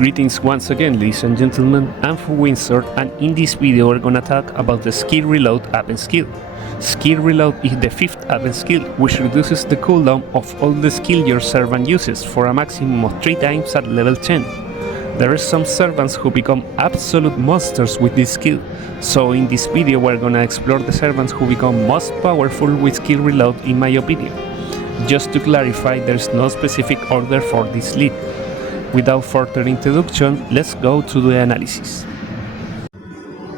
Greetings once again, ladies and gentlemen, I'm Winsor, and in this video we're gonna talk about the Skill Reload Append Skill. Skill Reload is the 5th Append Skill, which reduces the cooldown of all the skill your servant uses for a maximum of 3 times at level 10. There are some servants who become absolute monsters with this skill, so in this video we're gonna explore the servants who become most powerful with Skill Reload in my opinion. Just to clarify, there's no specific order for this lead. Without further introduction, let's go to the analysis.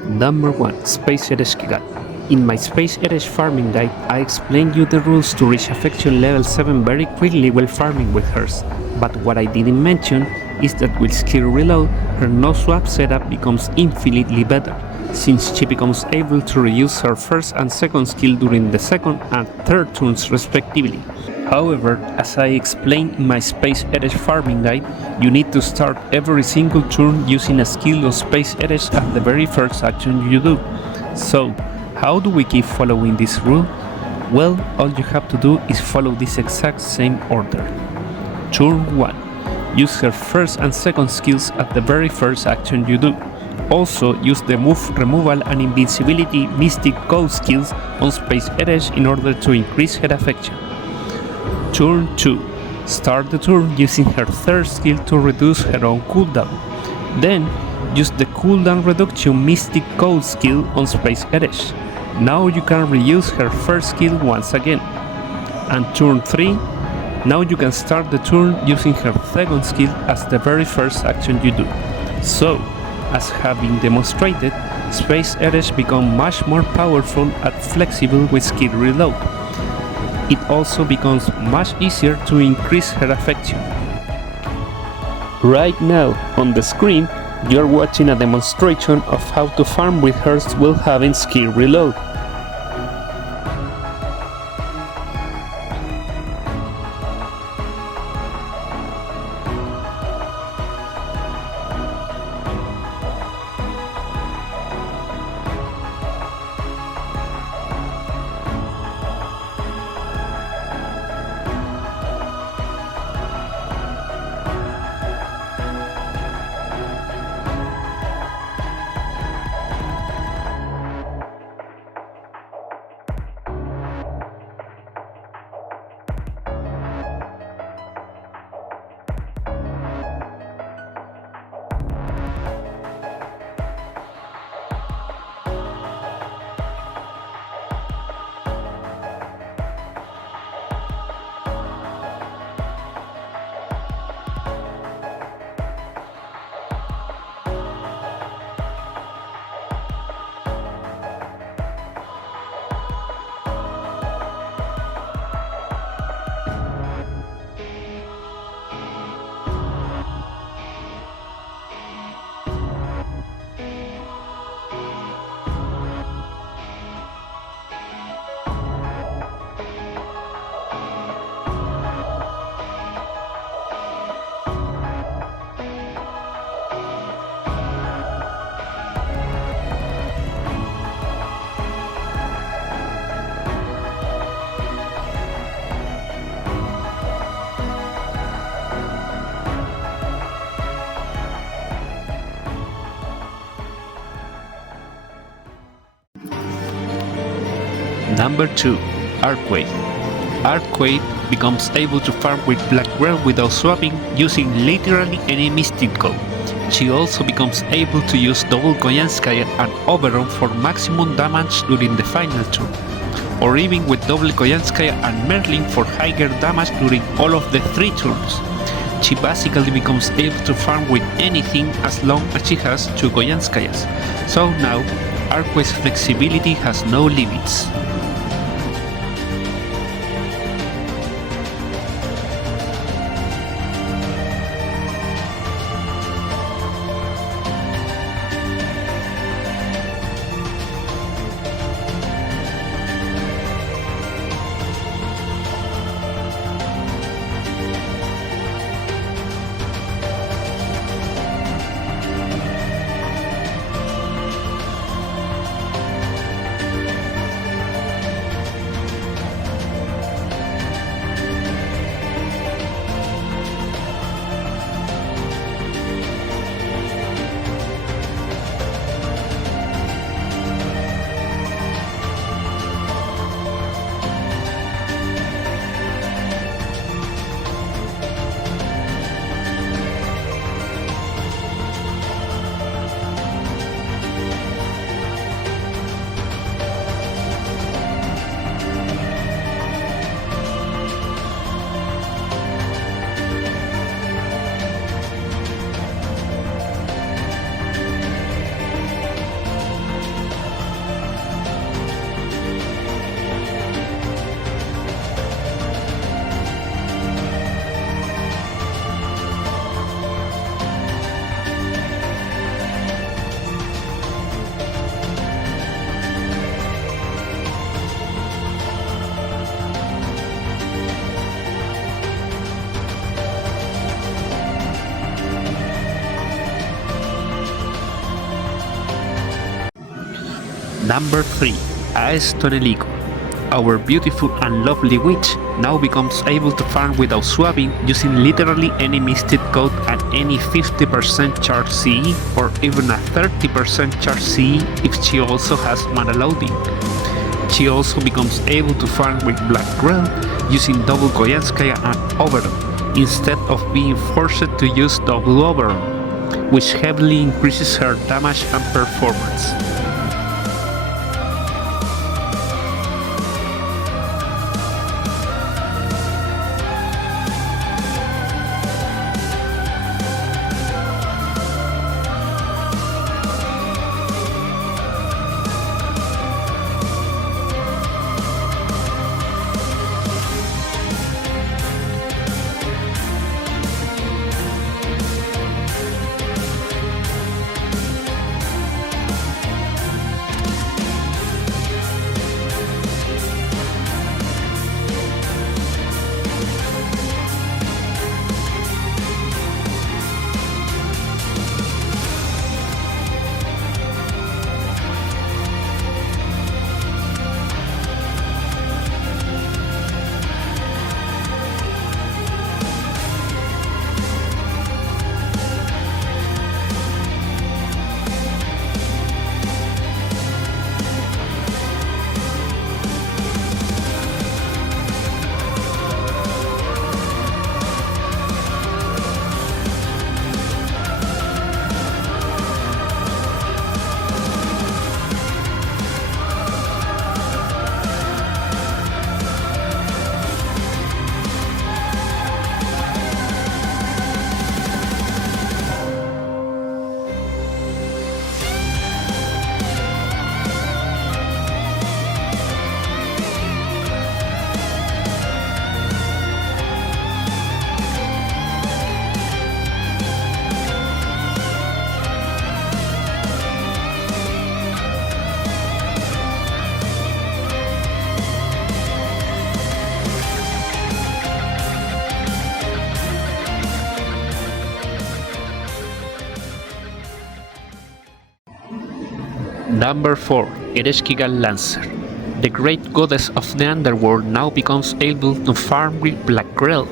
Number 1. Space Ereshkigal. In my Space Eresh farming guide, I explained you the rules to reach affection level 7 very quickly while farming with hers, but what I didn't mention is that with Skill Reload, her no-swap setup becomes infinitely better, since she becomes able to reuse her first and second skill during the second and third turns respectively. However, as I explained in my Space Eresh farming guide, you need to start every single turn using a skill of Space Eresh as the very first action you do. So, how do we keep following this rule? Well, all you have to do is follow this exact same order. Turn 1. Use her first and second skills as the very first action you do. Also, use the move removal and invincibility mystic code skills on Space Eresh in order to increase her affection. Turn 2. Start the turn using her third skill to reduce her own cooldown. Then, use the cooldown reduction mystic code skill on Space Eresh. Now you can reuse her first skill once again. And turn 3. Now you can start the turn using her second skill as the very first action you do. So, as having demonstrated, Space Eresh becomes much more powerful and flexible with Skill Reload. It also becomes much easier to increase her affection. Right now, on the screen, you're watching a demonstration of how to farm with hers while having Skill Reload. Number 2. Arcueid. Arcueid becomes able to farm with Black Realm without swapping using literally any mystic code. She also becomes able to use double Koyanskaya and Oberon for maximum damage during the final turn, or even with double Koyanskaya and Merlin for higher damage during all of the 3 turns. She basically becomes able to farm with anything as long as she has 2 Koyanskayas, so now Arcueid's flexibility has no limits. Number 3. Aesc Tonelico. Our beautiful and lovely witch now becomes able to farm without swapping using literally any misted code and any 50% charge CE or even a 30% charge CE if she also has mana loading. She also becomes able to farm with Black Grell using double Goyanskaya and Overrun instead of being forced to use double Overrun, which heavily increases her damage and performance. Number 4. Ereshkigal Lancer. The great goddess of the underworld now becomes able to farm with Black Grell.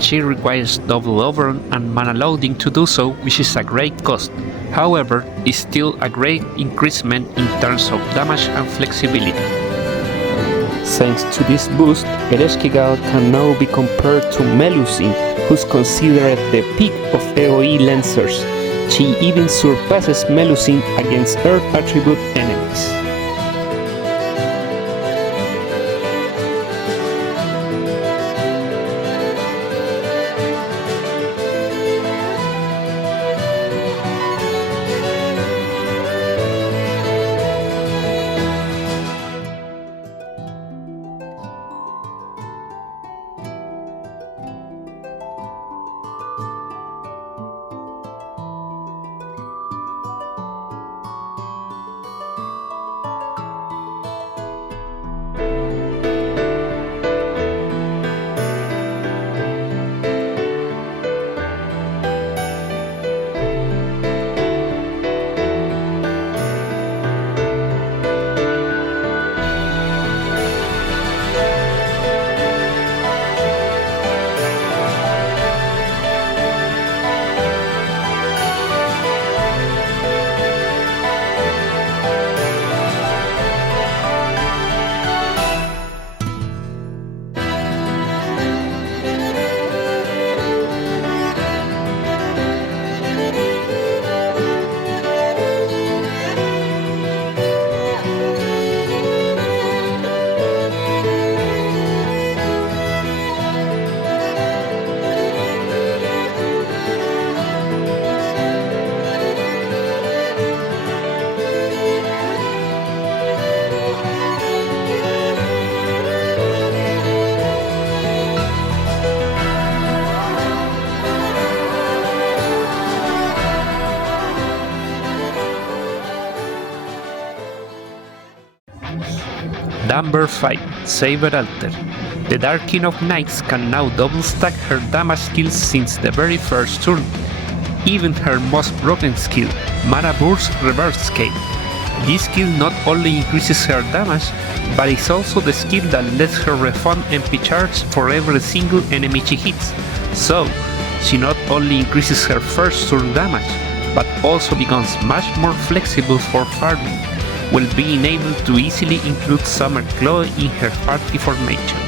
She requires double overrun and mana loading to do so, which is a great cost. However, is still a great increasement in terms of damage and flexibility. Thanks to this boost, Ereshkigal can now be compared to Melusine, who's considered the peak of AoE Lancers. She even surpasses Melusine against Earth attribute enemies. Number 5. Saber Alter. The Dark King of Knights can now double stack her damage skills since the very first turn. Even her most broken skill, Mana Burst Reverse Scale, This skill not only increases her damage, but is also the skill that lets her refund MP charge for every single enemy she hits. So, she not only increases her first turn damage, but also becomes much more flexible for farming, while being able to easily include Summer Claw in her party formation.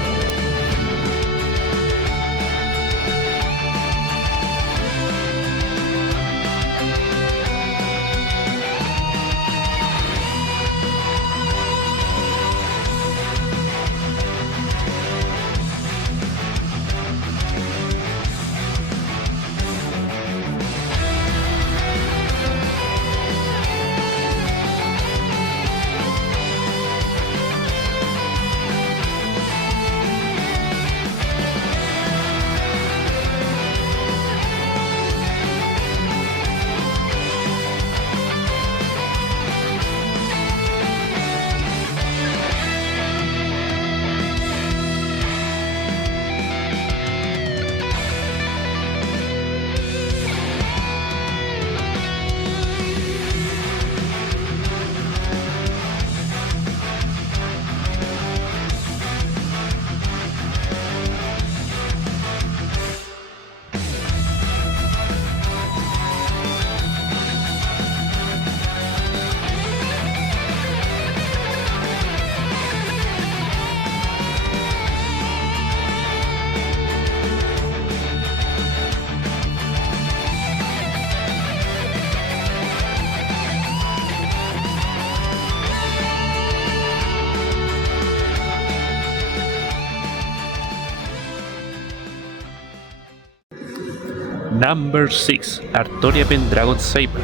Number 6. Artoria Pendragon Saber.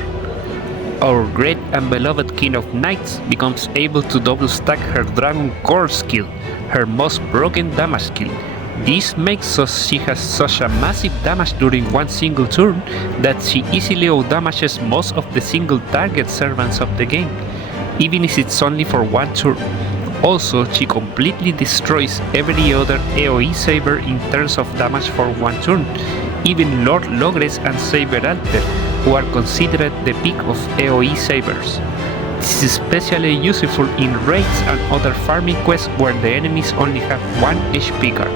Our great and beloved King of Knights becomes able to double stack her Dragon Core skill, her most broken damage skill. This makes she has such a massive damage during one single turn that she easily outdamages most of the single target servants of the game, even if it's only for one turn. Also, she completely destroys every other AoE Saber in terms of damage for one turn, even Lord Logres and Saber Alter, who are considered the peak of AoE Sabers. This is especially useful in raids and other farming quests where the enemies only have one HP card.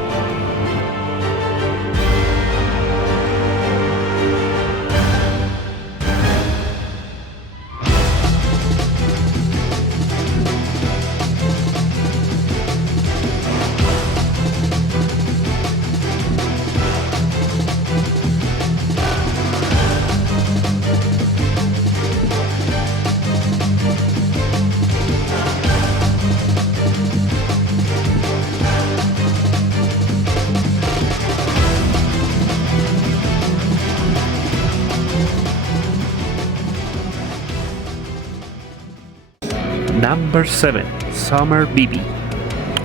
Number 7. Summer BB.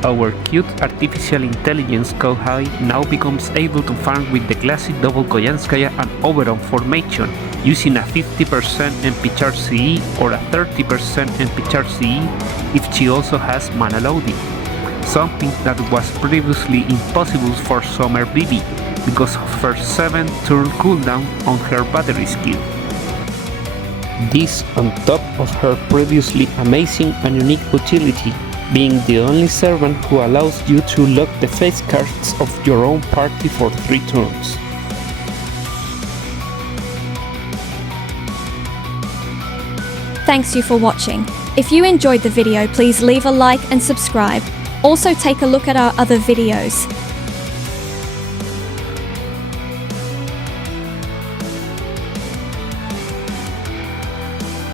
Our cute artificial intelligence Kohai now becomes able to farm with the classic double Koyanskaya and Oberon formation, using a 50% MP charge CE or a 30% MP charge CE if she also has mana loading, something that was previously impossible for Summer BB because of her 7-turn cooldown on her battery skill. This on top of her previously amazing and unique utility, being the only servant who allows you to lock the face cards of your own party for 3 turns. Thanks you for watching. If you enjoyed the video, please leave a like and subscribe. Also take a look at our other videos.